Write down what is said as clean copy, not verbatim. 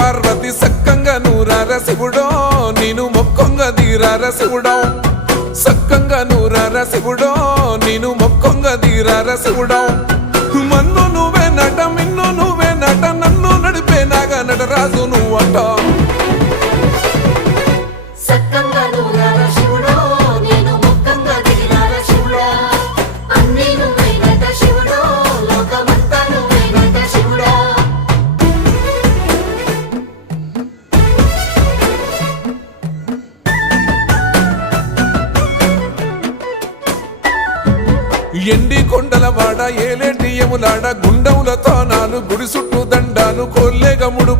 పార్వతి సక్కంగా నూరార శివుడో నేను మొక్కంగా తీరార శివుడో సక్కంగా నూరార శివుడో నేను మొక్కంగా తీరార శివుడో మన్ను నువ్వే నట మిన్ను నువ్వే నట నన్ను నడిపే నాగా నటరాజు నువ్వట ఎండి కొండలవాడ ఏలేటి యములాడ గుండములతో నాలు గుడి చుట్టూ దండాలు కోల్లేగముడు